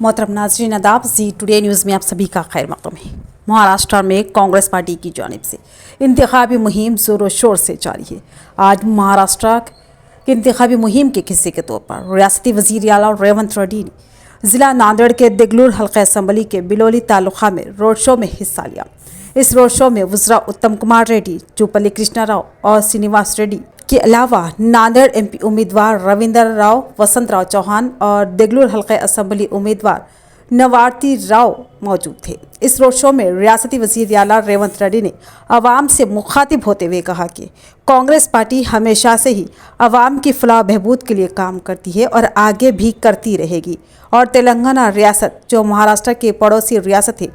मोहतरम नाज़रीन आदाब, जी टुडे न्यूज़ में आप सभी का खैर मक़दम है। महाराष्ट्र में कांग्रेस पार्टी की जानिब से इंतखाबी मुहिम ज़ोरों शोर से जारी है। आज महाराष्ट्र की इंतखाबी मुहिम के हिस्से के तौर पर रियासती वज़ीर आला रेवंत रेड्डी ने ज़िला नांदेड़ के देगलूर हल्का असम्बली के बिलोली तालुका में रोड शो में हिस्सा लिया। इस रोड शो में वज़रा उत्तम कुमार रेड्डी, जूपल्ली कृष्णा राव और श्रीनिवास रेड्डी के अलावा नांदेड़ एमपी उम्मीदवार रविंदर राव, वसंत राव चौहान और देगलूर हल्का असम्बली उम्मीदवार नवारती राव मौजूद थे। इस रोड शो में रियासती वज़ीर आला रेवंत रेड्डी ने आवाम से मुखातिब होते हुए कहा कि कांग्रेस पार्टी हमेशा से ही आवाम की फलाह बहबूद के लिए काम करती है और आगे भी करती रहेगी। और तेलंगाना रियासत जो महाराष्ट्र के पड़ोसी रियासत है,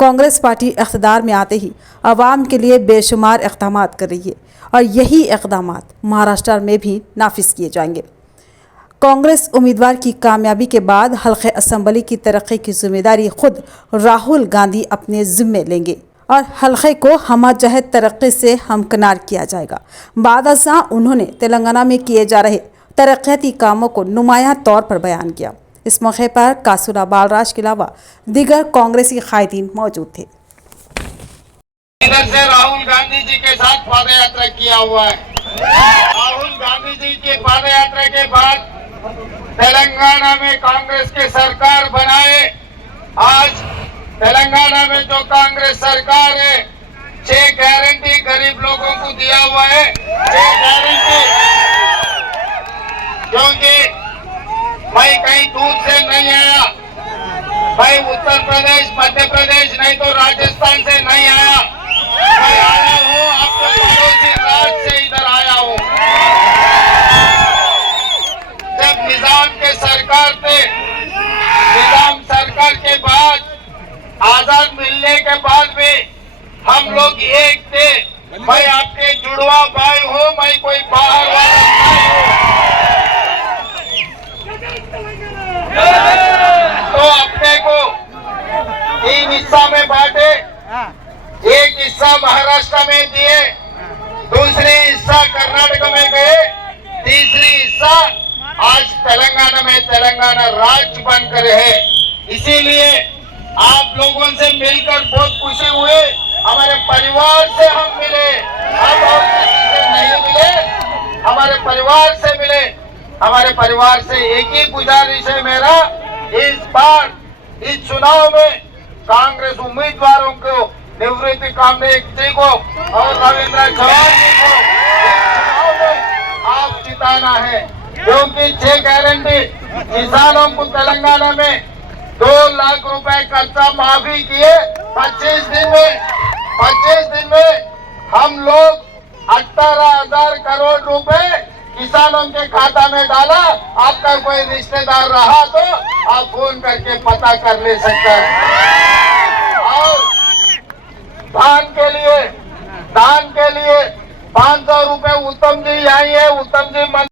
कांग्रेस पार्टी इक़्तिदार में आते ही आवाम के लिए बेशुमार इक़दामात कर रही है और यही इक़दामात महाराष्ट्र में भी नाफिज किए जाएंगे। कांग्रेस उम्मीदवार की कामयाबी के बाद हल्के असम्बली की तरक्की की जिम्मेदारी खुद राहुल गांधी अपने ज़िम्मे लेंगे और हल्के को हमजहत तरक्की से हमकिनार किया जाएगा। बाद अज़ां उन्होंने तेलंगाना में किए जा रहे तरक्याती कामों को नुमायां तौर पर बयान किया। इस मौके पर कासुरा बालराज के अलावा दीगर कांग्रेसी कायदीन मौजूद थे। इधर से राहुल गांधी जी के साथ पद यात्रा किया हुआ है। राहुल गांधी जी की पद यात्रा के बाद तेलंगाना में कांग्रेस की सरकार बनाए। आज तेलंगाना में जो कांग्रेस सरकार है, 6 गारंटी गरीब लोगों को दिया हुआ है। 6 गारंटी, क्योंकि मैं कहीं दूर से नहीं आया, मैं उत्तर प्रदेश, मध्य प्रदेश नहीं तो राजस्थान से नहीं आया। मैं आया हूँ आपके पड़ोसी राज्य से इधर आया हूँ। जब निजाम के सरकार थे, निजाम सरकार के बाद आजाद मिलने के बाद भी हम लोग एक थे। मैं आपके जुड़वा भाई हूँ, मैं कोई बाहर वाला नहीं हूँ। तो अपने को 3 हिस्सा में बांटे। एक हिस्सा महाराष्ट्र में दिए, दूसरी हिस्सा कर्नाटक में गए, तीसरी हिस्सा आज तेलंगाना में तेलंगाना राज्य बनकर है। इसीलिए आप लोगों से मिलकर बहुत खुशी हुई। हमारे परिवार से हम मिले, हम और किसी से नहीं मिले, हमारे परिवार से मिले। हमारे परिवार से एक ही गुजारिश है मेरा, इस बार इस चुनाव में कांग्रेस उम्मीदवारों को, निवृत्ति कामरे जी को और रविंद्र चौहान जी को चुनाव में आप जिताना है। क्योंकि 6 गारंटी किसानों को तेलंगाना में 2 लाख रुपए कर्जा माफी किए। 25 दिन में हम लोग 18,000 करोड़ रुपए किसानों के खाता में डाला। आपका कोई रिश्तेदार रहा तो आप फोन करके पता कर ले सकते हैं। और धान के लिए 500 रुपए उत्तम जी आई है, उत्तम जी